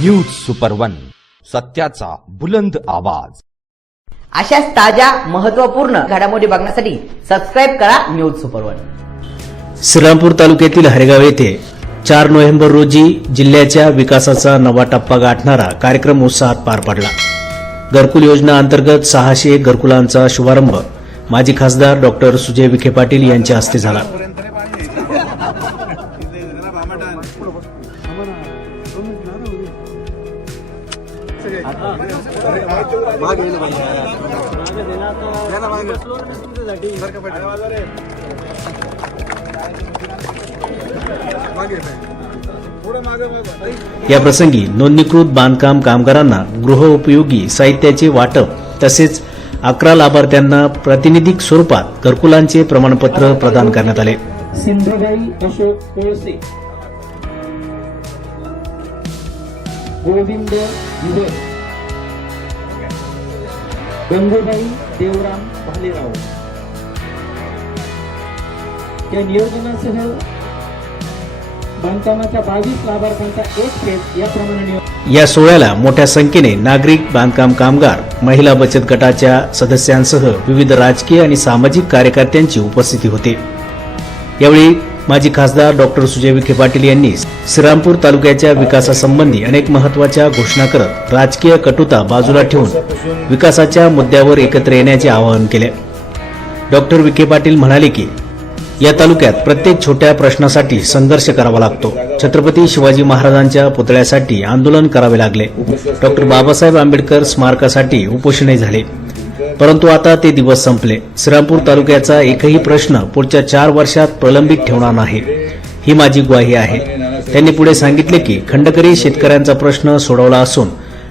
News super one सत्याचा बुलंद आवाज. अशाच ताज्या महत्त्वपूर्ण घडामोडी बघण्यासाठी सबस्क्राईब करा न्यूज सुपर वन श्रीरामपूर तालुक्यातील हरेगाव येथे चार नोव्हेंबर रोजी जिल्ह्याच्या विकासाचा नवा टप्पा गाठणारा कार्यक्रम उत्साहात पार पडला. घरकुल योजना अंतर्गत सहाशे घरकुलांचा शुभारंभ माजी खासदार डॉक्टर सुजय विखे पाटील यांच्या हस्ते झाला. या प्रसंगी नोंदणीकृत बांधकाम कामगारांना गृहउपयोगी साहित्याचे वाटप तसेच अकरा लाभार्थ्यांना प्रातिनिधिक स्वरूपात घरकुलांचे प्रमाणपत्र प्रदान करण्यात आले. सिंधुबाई अशोक कोळसे. गोविंद गंगूबाई देवराम भालेराव. या नियोजनासह बांधकामाच्या बावीस लाभार्थ्यांचा एक फेज याप्रमाणे नियोजन. या सोहळ्याला मोठ्या संख्येने नागरिक बांधकाम कामगार महिला बचत गटाच्या सदस्यांसह विविध राजकीय आणि सामाजिक कार्यकर्त्यांची उपस्थिती होती. यावेळी माजी खासदार डॉक्टर सुजय विखे पाटील यांनी श्रीरामपूर तालुक्याच्या विकासासंबंधी अनेक महत्त्वाच्या घोषणा करत राजकीय कटुता बाजूला ठेवून विकासाच्या मुद्द्यावर एकत्र येण्याचे आवाहन केले. डॉक्टर विखे पाटील म्हणाले की या तालुक्यात प्रत्येक छोट्या प्रश्नासाठी संघर्ष करावा लागतो. छत्रपती शिवाजी महाराजांच्या पुतळ्यासाठी आंदोलन करावे लागले. डॉक्टर बाबासाहेब आंबेडकर स्मारकासाठी उपोषणे झाले. परंतु आता ते दिवस संपले. श्रीरामपूर तालुक्याचा एकही प्रश्न पुढच्या चार वर्षात प्रलंबित ठेवणार नाही. ही माझी ग्वाही आहे. त्यांनी पुढे सांगितले की खंडकरी शेतकऱ्यांचा प्रश्न सोडवला असून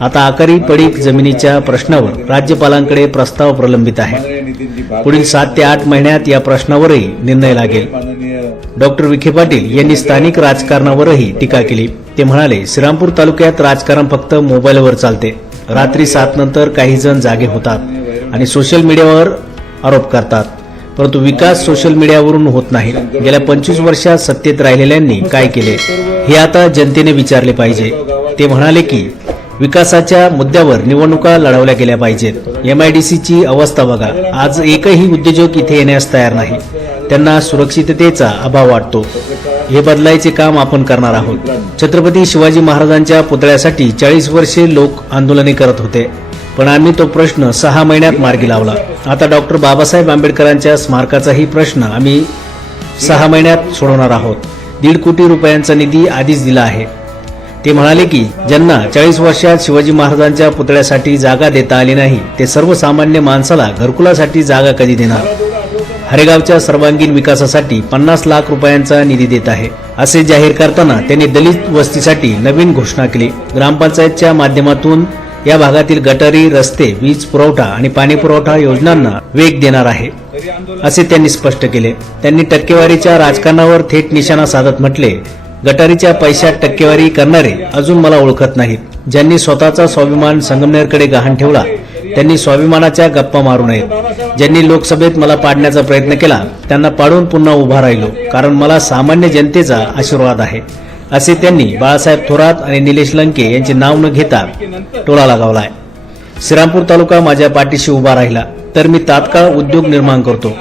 आता आकारी पडीक जमिनीच्या प्रश्नावर राज्यपालांकडे प्रस्ताव प्रलंबित आहे. पुढील सात ते आठ महिन्यात या प्रश्नावरही निर्णय लागेल. डॉक्टर विखे पाटील यांनी स्थानिक राजकारणावरही टीका केली. ते म्हणाले श्रीरामपूर तालुक्यात राजकारण फक्त मोबाईलवर चालते. रात्री सात नंतर काही जण जागे होतात. आणि सोशल मीडियावर आरोप करतात. परंतु विकास सोशल मीडियावरून होत नाही. गेल्या पंचवीस वर्षात सत्तेत राहिलेल्यांनी काय केले? हे आता जनतेने विचारले पाहिजे. ते म्हणाले की विकासाच्या मुद्द्यावर निवडणुका लढवल्या गेल्या पाहिजेत. एम आय डी सीची अवस्था बघा. आज एकही उद्योजक इथे येण्यास तयार नाही. त्यांना सुरक्षिततेचा अभाव वाटतो. हे बदलायचे काम आपण करणार आहोत. छत्रपती शिवाजी महाराजांच्या पुतळ्यासाठी चाळीस वर्षे लोक आंदोलने करत होते. पण आम्ही तो प्रश्न सहा महिन्यात मार्गी लावला. आता डॉक्टर बाबासाहेब आंबेडकरांच्या स्मारकाचाही प्रश्न आम्ही सहा महिन्यात सोडवणार आहोत. दीड कोटी रुपयांचा निधी आधीच दिला आहे. ते म्हणाले की ज्यांना चाळीस वर्षात शिवाजी महाराजांच्या पुतळ्यासाठी जागा देता आली नाही ते सर्वसामान्य माणसाला घरकुलासाठी जागा कधी देणार? हरेगावच्या सर्वांगीण विकासासाठी पन्नास लाख रुपयांचा निधी देत आहे. असे जाहीर करताना त्यांनी दलित वस्तीसाठी नवीन घोषणा केली. ग्रामपंचायतच्या माध्यमातून या भागातील गटारी रस्ते वीज पुरवठा आणि पाणी पुरवठा योजनांना वेग देणार आहे असे त्यांनी स्पष्ट केले. त्यांनी टक्केवारीच्या राजकारणावर थेट निशाणा साधत म्हटले गटारीच्या पैशात टक्केवारी करणारे अजून मला ओळखत नाहीत. ज्यांनी स्वतःचा स्वाभिमान संगमनेरकडे गहाण ठेवला त्यांनी स्वाभिमानाच्या गप्पा मारू नयेत. ज्यांनी लोकसभेत मला पाडण्याचा प्रयत्न केला त्यांना पाडून पुन्हा उभा राहिलो कारण मला सामान्य जनतेचा आशीर्वाद आहे. असे त्यांनी बाळासाहेब थोरात आणि निलेश लंके यांचे नाव न घेता टोला लगावलाय श्रीरामपूर तालुका माझ्या पाठीशी उभा राहिला तर मी तात्काळ उद्योग निर्माण करतो.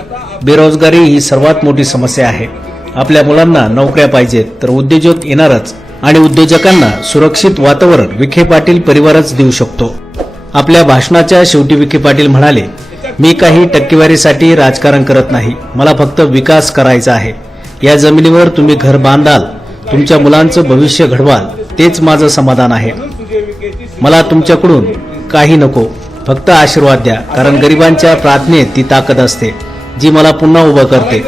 बेरोजगारी ही सर्वात मोठी समस्या आहे. आपल्या मुलांना नोकऱ्या पाहिजेत तर उद्योजक येणारच आणि उद्योजकांना सुरक्षित वातावरण विखे पाटील परिवारच देऊ शकतो. आपल्या भाषणाच्या शेवटी विखे पाटील म्हणाले मी काही टक्केवारीसाठी राजकारण करत नाही मला फक्त विकास करायचा आहे. या जमिनीवर तुम्ही घर बांधाल तुमच्या मुलांचं भविष्य घडवाल तेच माझं समाधान आहे. मला तुमच्याकडून काही नको फक्त आशीर्वाद द्या कारण गरिबांच्या प्रार्थनेत ती ताकद असते जी मला पुन्हा उभं करते.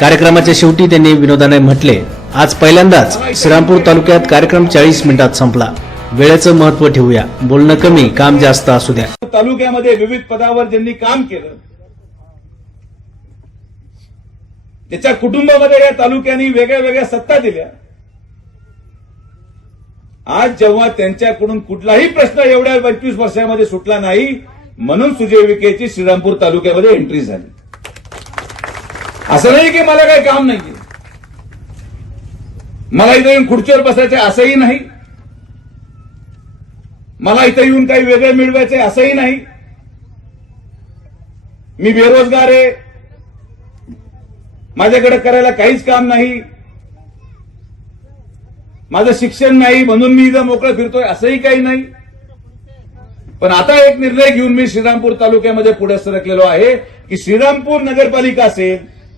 कार्यक्रमाच्या शेवटी त्यांनी विनोदाने म्हटले आज पहिल्यांदाच श्रीरामपूर तालुक्यात कार्यक्रम चाळीस मिनिटात संपला. वेळेचं महत्त्व ठेवूया. बोलणं कमी काम जास्त असू द्या. तालुक्यामध्ये विविध पदावर ज्यांनी काम केलं त्याच्या कुटुंबामध्ये या तालुक्यांनी वेगळ्या वेगळ्या सत्ता दिल्या. आज जेव्हा त्यांच्याकडून कुठलाही प्रश्न एवढ्या पंचवीस वर्षामध्ये सुटला नाही म्हणून सुजय विखेची श्रीरामपूर तालुक्यामध्ये एंट्री झाली. असं नाही की मला काही काम नाहीये. मला इथे येऊन खुर्चीवर बसायचे असंही नाही. मला इथं येऊन काही वेगळे मिळवायचे असंही नाही. मी बेरोजगार आहे. माझ्याकडे करायला काहीच काम नाही. माझं शिक्षण नाही म्हणून मी इथं मोकळं फिरतोय असंही काही नाही. पण आता एक निर्णय घेऊन मी श्रीरामपूर तालुक्यामध्ये पुढे सरकलेलो आहे की श्रीरामपूर नगरपालिका असेल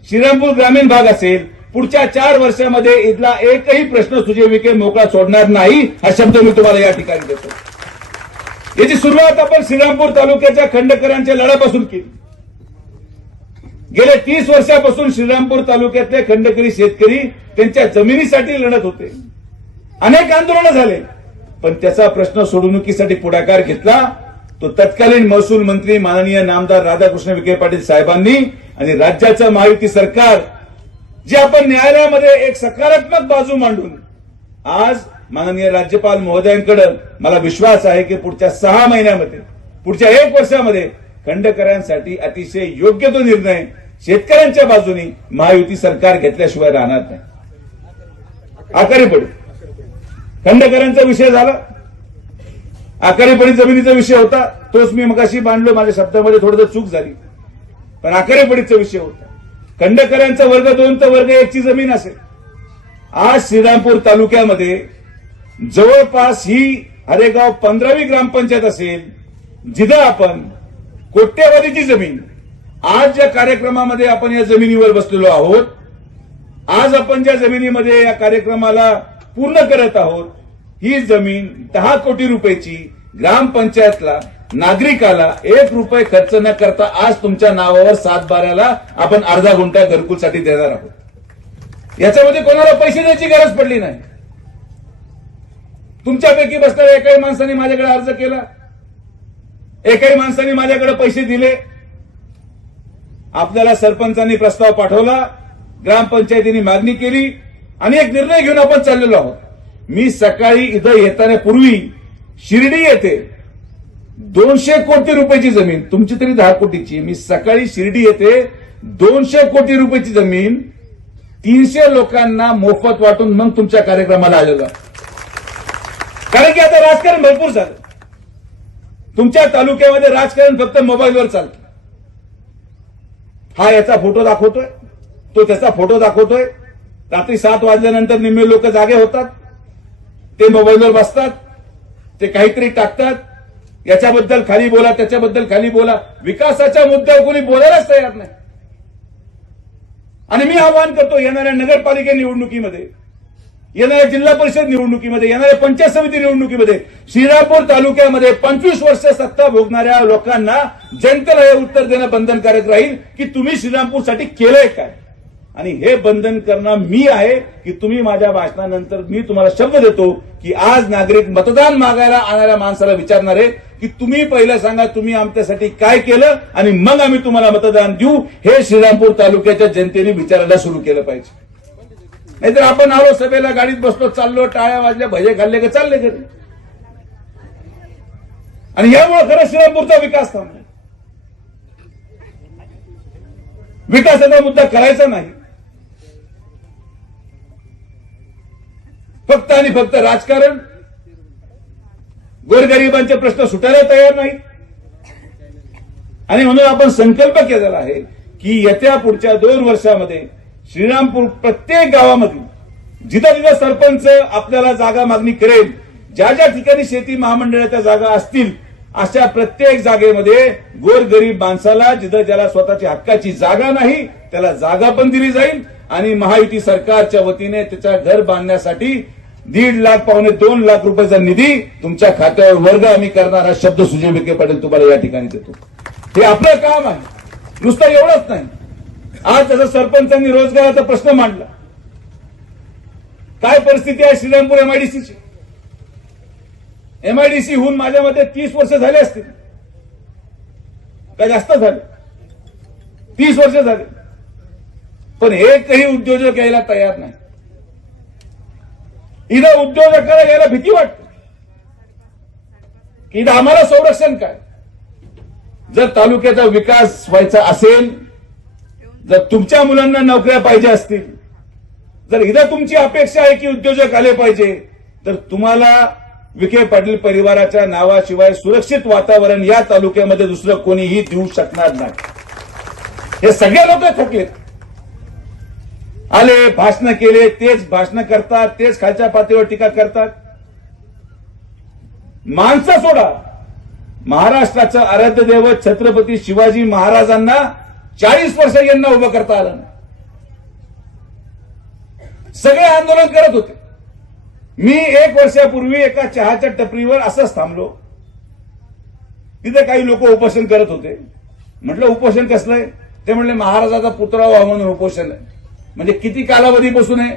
श्रीरामपूर ग्रामीण भाग असेल पुढच्या चार वर्षामध्ये इथला एकही प्रश्न सुजय विखे मोकळा सोडणार नाही हा शब्द मी तुम्हाला या ठिकाणी देतो. याची सुरुवात आपण श्रीरामपूर तालुक्याच्या खंडकरांच्या लढ्यापासून केली. गेल्या तीस वर्षापासून श्रीरामपूर तालुक्यातले खंडकरी शेतकरी त्यांच्या जमिनीसाठी लढत होते. अनेक आंदोलनं झाले. पण त्याचा प्रश्न सोडवणुकीसाठी पुढाकार घेतला तो तत्कालीन महसूल मंत्री माननीय नामदार राधाकृष्ण विखे पाटील साहेबांनी आणि राज्याचं महायुती सरकार जे आपण न्यायालयामध्ये एक सकारात्मक बाजू मांडून आज माननीय राज्यपाल महोदयांकडे मला विश्वास आहे की पुढच्या सहा महिन्यामध्ये पुढच्या एक वर्षामध्ये खंडकरांसाठी अतिशय योग्य तो निर्णय शेतकऱ्यांच्या बाजूनी महायुती सरकार घेतल्याशिवाय राहणार नाही. आकारी पडू. खंडकरांचा विषय झाला. आकारीपडी जमिनीचा विषय होता. तोच मी मगाशी मांडलो. माझ्या शब्दामध्ये थोडं चूक झाली. पण आकारीपडीचा विषय होता. खंडकरांचा वर्ग दोन तर वर्ग एकची जमीन असेल. आज श्रीरामपूर तालुक्यामध्ये जवळपास ही हरेगाव पंधरावी ग्रामपंचायत असेल जिथं आपण कोट्यवधीची जमीन आज ज्या कार्यक्रमामध्ये आपण या जमिनीवर बसलेलो आहोत. आज आपण ज्या जमिनीमध्ये या कार्यक्रमाला पूर्ण करत आहोत ही जमीन दहा कोटी रुपयाची ग्रामपंचायतला नागरिकाला एक रुपये खर्च न करता आज तुमच्या नावावर सात बाराला आपण अर्धा गुंठा घरकुलसाठी देणार आहोत. याच्यामध्ये कोणाला पैसे द्यायची गरज पडली नाही. तुमच्यापैकी बसणाऱ्या एकाही माणसाने माझ्याकडे अर्ज केला. एकाही माणसाने माझ्याकडे पैसे दिले. आपल्याला सरपंचांनी प्रस्ताव पाठवला ग्रामपंचायतीने मागणी केली आणि एक निर्णय घेऊन आपण चाललेलो आहोत. मी सकाळी इथं येताना पूर्वी शिर्डी येते दोनशे कोटी रुपयाची जमीन तुमची तरी दहा कोटीची मी सकाळी शिर्डी येते दोनशे कोटी रुपयाची जमीन तीनशे लोकांना मोफत वाटून मग तुमच्या कार्यक्रमाला आलेलो कारण की आता राजकारण भरपूर झालं. तुमच्या तालुक्यामध्ये राजकारण फक्त मोबाईलवर चालतं. हा याचा फोटो दाखवतोय तो त्याचा फोटो दाखवतोय. रात्री सात वाजल्यानंतर निम्मे लोक जागे होतात ते मोबाईलवर बसतात ते काहीतरी टाकतात. याच्याबद्दल खाली बोला त्याच्याबद्दल खाली बोला. विकासाच्या मुद्द्यावर कोणी बोलायलाच तयार नाही. आणि मी आवाहन करतो येणाऱ्या नगरपालिका निवडणुकीमध्ये येणाऱ्या जिल्हा परिषद निवडणुकीमध्ये येणाऱ्या पंचायत समिती निवडणुकीमध्ये श्रीरामपूर तालुक्यामध्ये पंचवीस वर्ष सत्ता भोगणाऱ्या लोकांना जनतेला हे उत्तर देणं बंधनकारक राहील की तुम्ही श्रीरामपूरसाठी केलंय काय? आणि हे बंधन करणं मी आहे की तुम्ही माझ्या भाषणानंतर मी तुम्हाला शब्द देतो की आज नागरिक मतदान मागायला आणाऱ्या माणसाला विचारणार आहे की तुम्ही पहिलं सांगा तुम्ही आमच्यासाठी काय केलं आणि मग आम्ही तुम्हाला मतदान देऊ. हे श्रीरामपूर तालुक्याच्या जनतेने विचारायला सुरू केलं पाहिजे. नाहीतर आपण आलो सभेला गाडीत बसलो चाललो टाळ्या वाजल्या भजे खाल्ले का चालले घरी? आणि यामुळे खरं श्रीरामपूरचा विकास थांबला. विकासाचा मुद्दा करायचा नाही. फक्त आणि फक्त राजकारण गोरगरिबांचे प्रश्न सुटायला तयार नाही आणि म्हणून आपण संकल्प केलेला आहे की येत्या पुढच्या दोन वर्षामध्ये श्रीरामपूर प्रत्येक गावामधून जिथं जिथं सरपंच आपल्याला जागा मागणी करेल ज्या ज्या ठिकाणी शेती महामंडळाच्या जागा असतील अशा प्रत्येक जागेमध्ये गोरगरीब माणसाला जिथं ज्याला स्वतःची हक्काची जागा नाही त्याला जागा पण दिली जाईल आणि महायुती सरकारच्या वतीने त्याच्या घर बांधण्यासाठी दीड लाख पावणे दोन लाख रुपयाचा निधी तुमच्या खात्यावर वर्ग आम्ही करणार हा शब्द सुजय विखे पाटील तुम्हाला या ठिकाणी देतो. हे आपलं काम आहे. नुसतं एवढंच नाही. आज त्याचा सरपंचांनी रोजगाराचा प्रश्न मांडला. काय परिस्थिती आहे श्रीरामपूर एमआयडीसीची एमआयडीसी हून माझ्या मते तीस वर्ष झाले असतील. का जास्त झाले? तीस वर्ष झाले. पण एकही उद्योजक यायला तयार नाही. इथं उद्योजकाला यायला भीती वाटते. की इथं आम्हाला संरक्षण काय? जर तालुक्याचा विकास व्हायचा असेल जर तुमच्या मुलांना नोकऱ्या पाहिजे असतील जर इथं तुमची अपेक्षा आहे की उद्योजक आले पाहिजे तर तुम्हाला विखे पाटील परिवाराच्या नावाशिवाय सुरक्षित वातावरण या तालुक्यामध्ये दुसरं कोणीही देऊ शकणार नाही. हे सगळे लोक थकलेत आले भाषण केले तेच भाषण करतात तेच खालच्या पातळीवर टीका करतात. माणसं सोडा. महाराष्ट्राचं आराध्य दैवत छत्रपती शिवाजी महाराजांना चाळीस वर्ष यांना उभं करता आलं नाही. सगळे आंदोलन करत होते. मी एक वर्षापूर्वी एका चहाच्या टपरीवर असंच थांबलो. तिथे काही लोक उपोषण करत होते. म्हटलं उपोषण कसलंय ते म्हणले महाराजाचा पुतळा व्हावा म्हणून उपोषण आहे. म्हणजे किती कालावधीपासून आहे?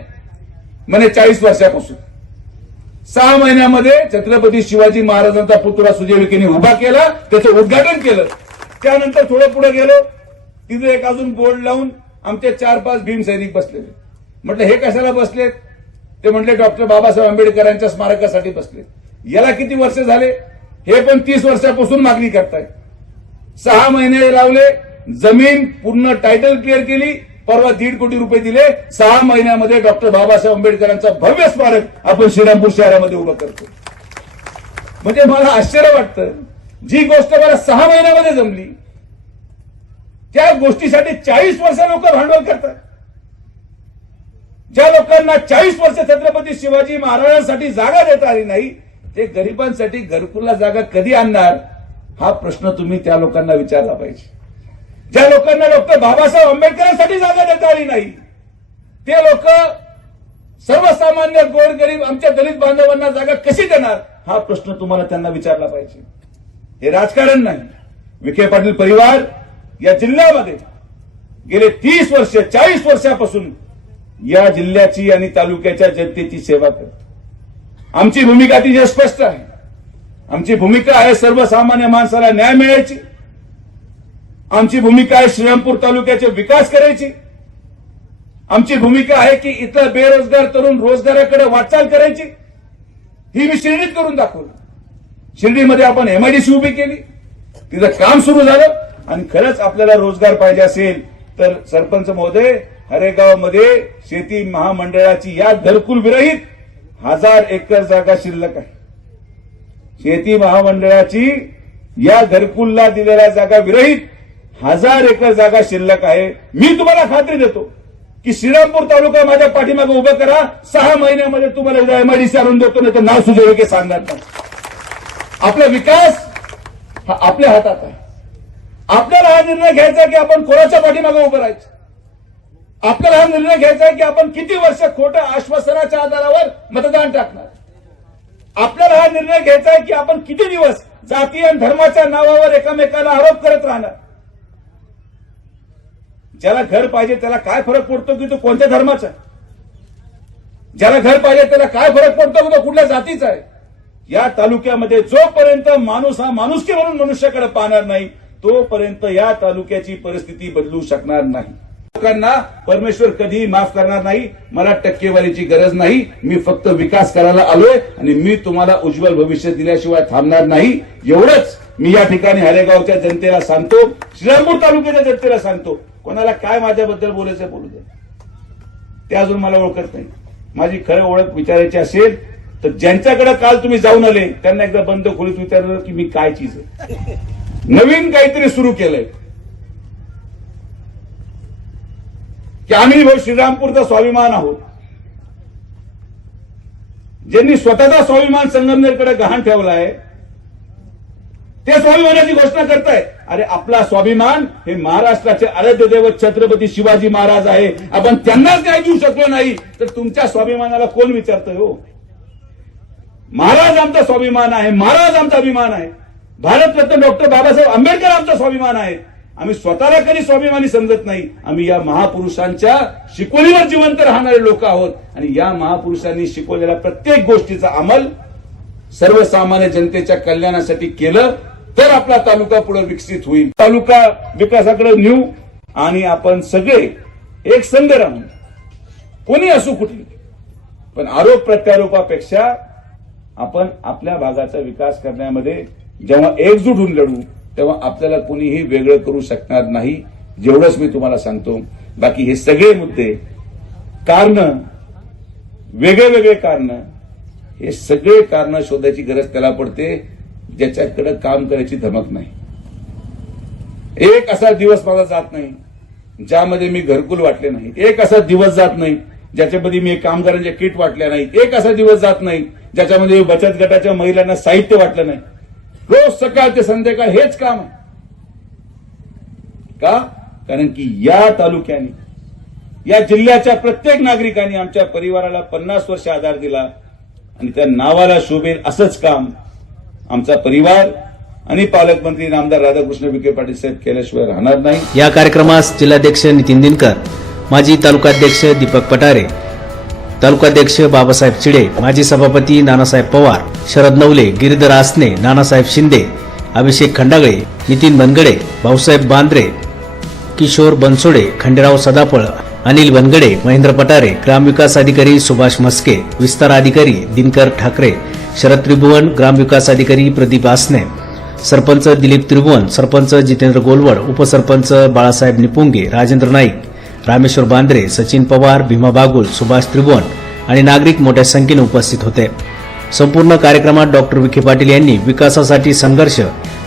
म्हणे चाळीस वर्षापासून. सहा महिन्यामध्ये छत्रपती शिवाजी महाराजांचा पुतळा सुजय विखेने उभा केला त्याचं उद्घाटन केलं. त्यानंतर थोडं पुढे गेलो. तिथे एक अजून बोर्ड लावून आमचे चार पाच भीम सैनिक बसलेले. म्हटलं हे कशाला बसलेत? ते म्हटले डॉक्टर बाबासाहेब आंबेडकरांच्या स्मारकासाठी बसले याला किती वर्ष झाले? हे पण तीस वर्षापासून मागणी करतायत सहा महिने लावले जमीन पूर्ण टायटल क्लिअर केली परवा दीड कोटी रुपये दिले. सहा महिन्यामध्ये डॉक्टर बाबासाहेब आंबेडकरांचा भव्य स्मारक आपण श्रीरामपूर शहरामध्ये उभं करतो. म्हणजे मला आश्चर्य वाटतं जी गोष्ट मला सहा महिन्यामध्ये जमली त्या गोष्टीसाठी चाळीस वर्ष लोक भांडवल करतात ज्या लोकांना चाळीस वर्ष छत्रपती शिवाजी महाराजांसाठी जागा देता आली नाही ते गरिबांसाठी घरकुलला जागा कधी आणणार हा प्रश्न तुम्ही त्या लोकांना विचारला पाहिजे. ज्या लोकांना डॉक्टर बाबासाहेब आंबेडकरांसाठी जागा देता आली नाही ते लोक सर्वसामान्य गोरगरीब आमच्या दलित बांधवांना जागा कशी देणार हा प्रश्न तुम्हाला त्यांना विचारला पाहिजे. हे राजकारण नाही. विखे पाटील परिवार या जिल्ह्यामध्ये गेले तीस वर्ष चाळीस वर्षापासून या जिल्ह्याची आणि तालुक्याच्या जनतेची सेवा करतो. आमची भूमिका अतिशय स्पष्ट आहे. आमची भूमिका आहे सर्वसामान्य माणसाला न्याय मिळायची. आमची भूमिका आहे श्रीरामपूर तालुक्याचे विकास करायची. आमची भूमिका आहे की इथं बेरोजगार तरुण रोजगाराकडे वाटचाल करायची. ही मी शिर्डीत करून दाखवली. शिर्डीमध्ये आपण एमआयडीसी उभी केली. तिथं काम सुरू झालं. आणि खरंच आपल्याला रोजगार पाहिजे असेल तर सरपंच महोदय हरेगावमध्ये शेती महामंडळाची या घरकुल विरहित हजार एकर जागा शिल्लक आहे. शेती महामंडळाची या घरकुलला दिलेल्या जागा विरहित हजार एकर जागा शिल्लक आहे. मी तुम्हाला खात्री देतो की श्रीरामपूर तालुका माझ्या पाठीमागे उभं करा सहा महिन्यामध्ये तुम्हाला एमआयडीसी आणून देतो नाही तर नाव सुजय सांगणार नाही. आपला विकास हा आपल्या हातात आहे. आपल्याला हा निर्णय घ्यायचा की आपण कोणाच्या पाठीमागे उभं राहायचं? आपल्याला हा निर्णय घ्यायचा आहे की आपण किती वर्ष खोट्या आश्वासनाच्या आधारावर मतदान टाकणार? आपल्याला हा निर्णय घ्यायचा आहे की आपण किती दिवस जाती आणि धर्माच्या नावावर एकमेकाला आरोप करत राहणार? ज्याला घर पाहिजे त्याला काय फरक पडतो की तो कोणत्या धर्माचा आहे? ज्याला घर पाहिजे त्याला काय फरक पडतो की तो कुठल्या जातीचा आहे? या तालुक्यामध्ये जोपर्यंत माणूस हा माणुसकी म्हणून मनुष्याकडे पाहणार नाही तोपर्यंत या तालुक्याची परिस्थिती बदलू शकणार नाही. लोकांना परमेश्वर कधीही माफ करणार नाही मला टक्केवारीची गरज नाही मी फक्त विकास करायला आलोय आणि मी तुम्हाला उज्ज्वल भविष्य दिल्याशिवाय थांबणार नाही. एवढंच मी या ठिकाणी हरेगावच्या जनतेला सांगतो श्रीरामपूर तालुक्याच्या जनतेला सांगतो कोणाला काय माझ्याबद्दल बोलायचं बोलू दे ते अजून मला ओळखत नाही. माझी खरं ओळख विचारायची असेल तर ज्यांच्याकडे काल तुम्ही जाऊन आले त्यांना एकदा बंद खोलीत विचारलं की मी काय चीज आहे? नवीन काहीतरी सुरू केलंय. की आम्ही भाऊ श्रीरामपूरचा स्वाभिमान आहोत. ज्यांनी स्वतःचा स्वाभिमान संगमनेरकडे गहाण ठेवलाय ते स्वाभिमानाची घोषणा करताय अरे आपला स्वाभिमान हे महाराष्ट्राचे आराध्य दैवत छत्रपती शिवाजी महाराज आहे. आपण त्यांनाच काय देऊ शकलो नाही. तर तुमच्या स्वाभिमानाला कोण विचारतोय हो? महाराज आमचा स्वाभिमान आहे. महाराज आमचा अभिमान आहे. भारतरत्न डॉक्टर बाबासाहेब आंबेडकर आमचा स्वाभिमान आहे. आम्ही स्वतःला कधी स्वाभिमानी समजत नाही. आम्ही या महापुरुषांच्या शिकवणीवर जिवंत राहणारे लोक आहोत. आणि या महापुरुषांनी शिकवलेल्या प्रत्येक गोष्टीचा अंमल सर्वसामान्य जनतेच्या कल्याणासाठी केलं तर आपला तालुका पुढे विकसित होईल. तालुका विकासाकडे नेऊ आणि आपण सगळे एक संघ राहून कोणी असू कुठली पण आरोप प्रत्यारोपापेक्षा आपण आपल्या भागाचा विकास करण्यामध्ये जेव्हा एकजूट होऊन लढू तेव्हा आपल्याला कोणीही वेगळं करू शकणार नाही जेवढंच मी तुम्हाला सांगतो. बाकी हे सगळे मुद्दे कारण वेगळे वेगळे कारण हे सगळे कारण शोधायची गरज त्याला पडते ज्याच्याकडे काम करायची धमक नाही. एक असा दिवस माझा जात नाही ज्यामध्ये मी घरकुल वाटले नाही. एक असा दिवस जात नाही ज्याच्यामध्ये मी कामगारांच्या किट वाटल्या नाही. एक असा दिवस जात नाही ज्याच्यामध्ये बचत गटाच्या महिलांना साहित्य वाटलं नाही. रोज सकाळ ते संध्याकाळ हेच काम आहे. का? कारण की या तालुक्याने या जिल्ह्याच्या प्रत्येक नागरिकांनी आमच्या परिवाराला पन्नास वर्ष आधार दिला आणि त्या नावाला शोभेल असंच काम आमचा परिवार आणि पालकमंत्री नामदार राधाकृष्ण विखे पाटील साहेब केल्याशिवाय राहणार नाही. या कार्यक्रमास जिल्हाध्यक्ष नितीन दिनकर माजी तालुकाध्यक्ष दीपक पटारे तालुकाध्यक्ष बाबासाहेब चिडे माजी सभापती नानासाहेब पवार शरद नवले गिरीधर आसने नानासाहेब शिंदे अभिषेक खंडागळे नितीन बनगडे भाऊसाहेब बांद्रे किशोर बनसोडे खंडेराव सदाफळ अनिल बनगडे महेंद्र पटारे ग्रामविकास अधिकारी सुभाष मस्के विस्तार अधिकारी दिनकर ठाकरे शरद त्रिभुवन ग्रामविकास अधिकारी प्रदीप आसने सरपंच दिलीप त्रिभुवन सरपंच जितेंद्र गोलवड उपसरपंच बाळासाहेब निपुंगे राजेंद्र नाईक रामेश्वर बांद्रे सचिन पवार भीमा बागुल सुभाष त्रिभुवन आणि नागरिक मोठ्या संख्येने उपस्थित होते. संपूर्ण कार्यक्रमात डॉक्टर विखे पाटील यांनी विकासासाठी संघर्ष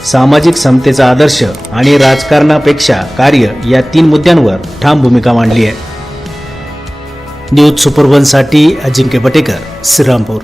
सामाजिक समतेचा आदर्श आणि राजकारणापेक्षा कार्य या तीन मुद्द्यांवर ठाम भूमिका मांडली आहे. न्यूज सुपरवनसाठी अजिंक्य पटेकर श्रीरामपूर.